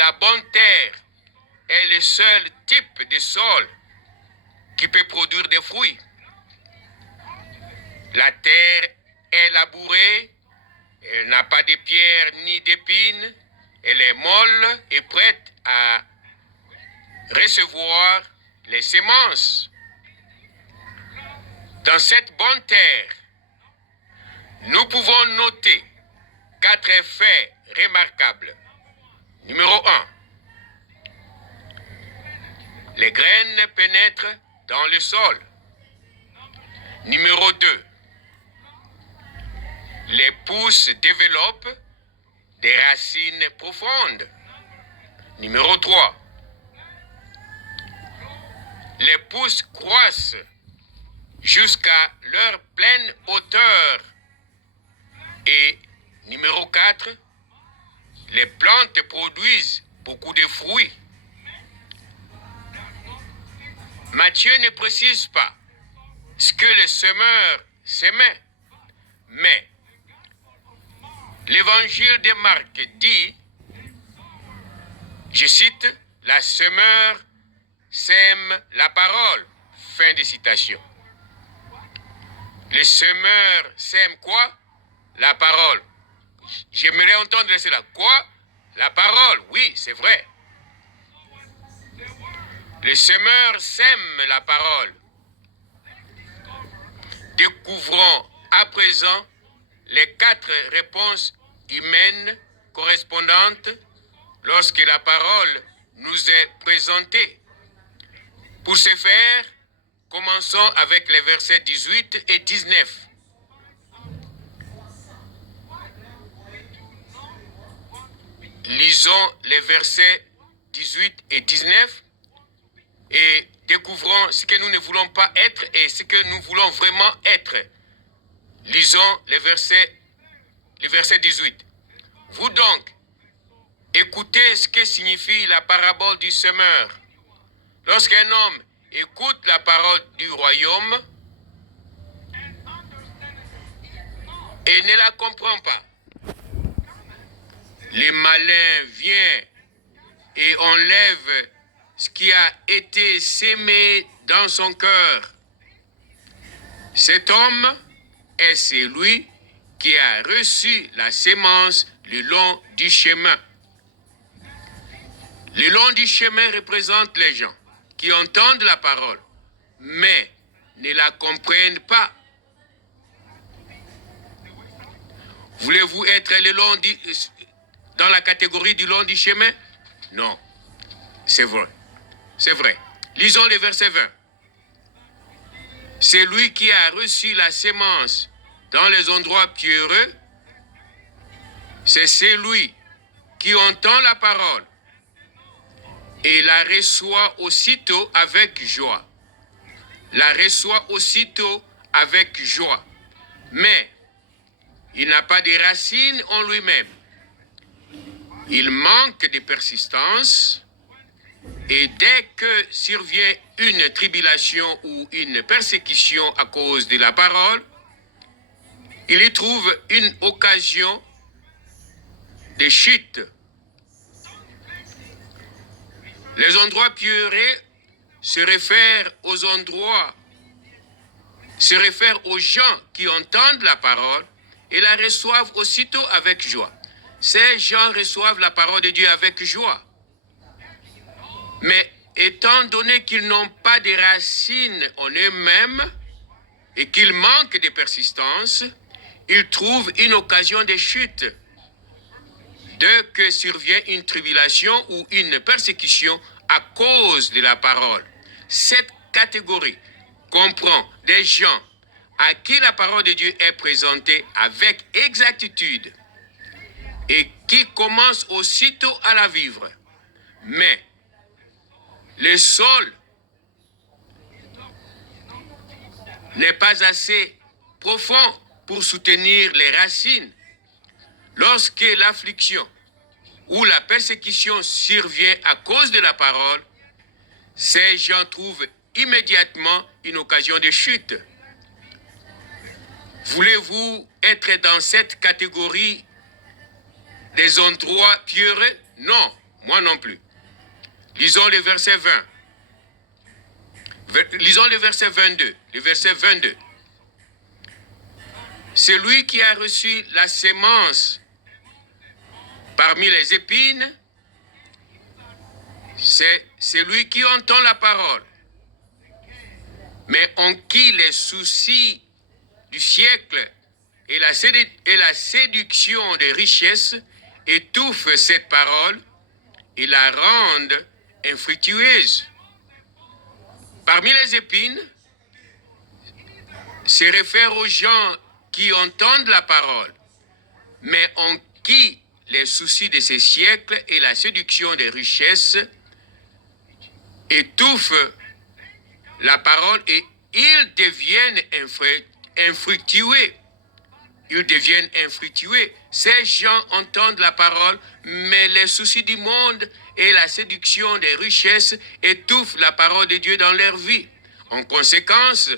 la bonne terre est le seul type de sol qui peut produire des fruits. La terre est labourée, elle n'a pas de pierres ni d'épines, elle est molle et prête à recevoir les semences. Dans cette bonne terre, nous pouvons noter 4 faits remarquables. Numéro 1. Les graines pénètrent dans le sol. Numéro 2. Les pousses développent des racines profondes. Numéro 3. Les pousses croissent jusqu'à leur pleine hauteur. Et numéro 4. Les plantes produisent beaucoup de fruits. Matthieu ne précise pas ce que le semeur semait, mais l'évangile de Marc dit, je cite, « La semeur sème la parole ». Fin de citation. Le semeur sème quoi? La parole. J'aimerais entendre cela. Quoi? La parole. Oui, c'est vrai. Le semeur sème la parole. Découvrons à présent les 4 réponses humaines correspondantes lorsque la parole nous est présentée. Pour ce faire, commençons avec les versets 18 et 19. Lisons les versets 18 et 19 et découvrons ce que nous ne voulons pas être et ce que nous voulons vraiment être. Lisons les versets 18. Vous donc, écoutez ce que signifie la parabole du semeur. Lorsqu'un homme écoute la parole du royaume et ne la comprend pas, le malin vient et enlève ce qui a été sémé dans son cœur. Cet homme est celui qui a reçu la sémence le long du chemin. Le long du chemin représente les gens qui entendent la parole, mais ne la comprennent pas. Voulez-vous être dans la catégorie du long du chemin? Non, c'est vrai. C'est vrai. Lisons le verset 20. Celui qui a reçu la sémence dans les endroits pierreux, c'est celui qui entend la parole et la reçoit aussitôt avec joie. La reçoit aussitôt avec joie. Mais il n'a pas de racines en lui-même. Il manque de persistance. Et dès que survient une tribulation ou une persécution à cause de la parole, il y trouve une occasion de chute. Les endroits pierreux se réfèrent aux gens qui entendent la parole et la reçoivent aussitôt avec joie. Ces gens reçoivent la parole de Dieu avec joie. Mais étant donné qu'ils n'ont pas de racines en eux-mêmes et qu'ils manquent de persistance, ils trouvent une occasion de chute. Dès que survient une tribulation ou une persécution à cause de la parole. Cette catégorie comprend des gens à qui la parole de Dieu est présentée avec exactitude et qui commencent aussitôt à la vivre. Mais le sol n'est pas assez profond pour soutenir les racines. Lorsque l'affliction ou la persécution survient à cause de la parole, ces gens trouvent immédiatement une occasion de chute. Voulez-vous être dans cette catégorie des endroits pierreux? Non, Moi non plus. Lisons le verset 20. Lisons le verset 22. Le verset 22. Celui qui a reçu la sémence parmi les épines, c'est celui qui entend la parole, mais en qui les soucis du siècle et la séduction des richesses étouffent cette parole et la rendent infructueuse. Parmi les épines, se réfère aux gens qui entendent la parole, mais en qui les soucis de ces siècles et la séduction des richesses étouffent la parole et ils deviennent infructueux. Ils deviennent infructueux. Ces gens entendent la parole, mais les soucis du monde et la séduction des richesses étouffent la parole de Dieu dans leur vie. En conséquence,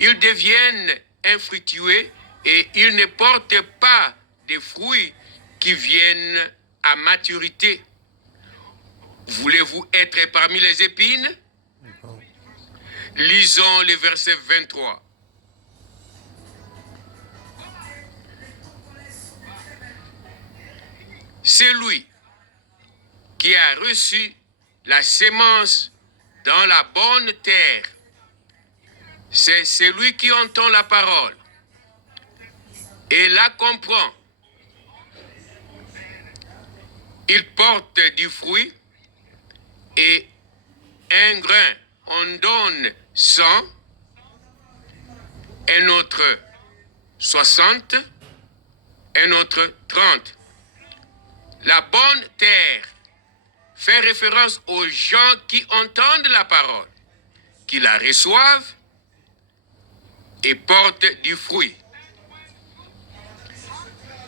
ils deviennent infructueux et ils ne portent pas de fruits qui viennent à maturité. Voulez-vous être parmi les épines? Lisons le verset 23. C'est lui qui a reçu la sémence dans la bonne terre. C'est celui qui entend la parole et la comprend. Il porte du fruit et un grain en donne 100, un autre 60, un autre 30. La bonne terre fait référence aux gens qui entendent la parole, qui la reçoivent et portent du fruit.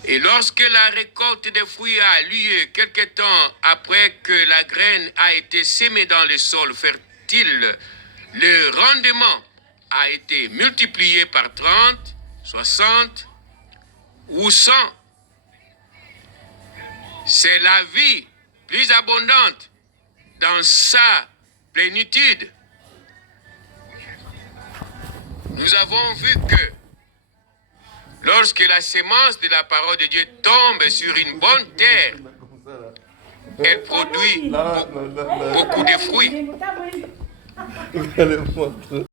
Et lorsque la récolte des fruits a lieu quelque temps après que la graine a été sémée dans le sol fertile, le rendement a été multiplié par 30, 60 ou 100. C'est la vie plus abondante dans sa plénitude. Nous avons vu que lorsque la sémence de la parole de Dieu tombe sur une bonne terre, elle produit beaucoup de fruits.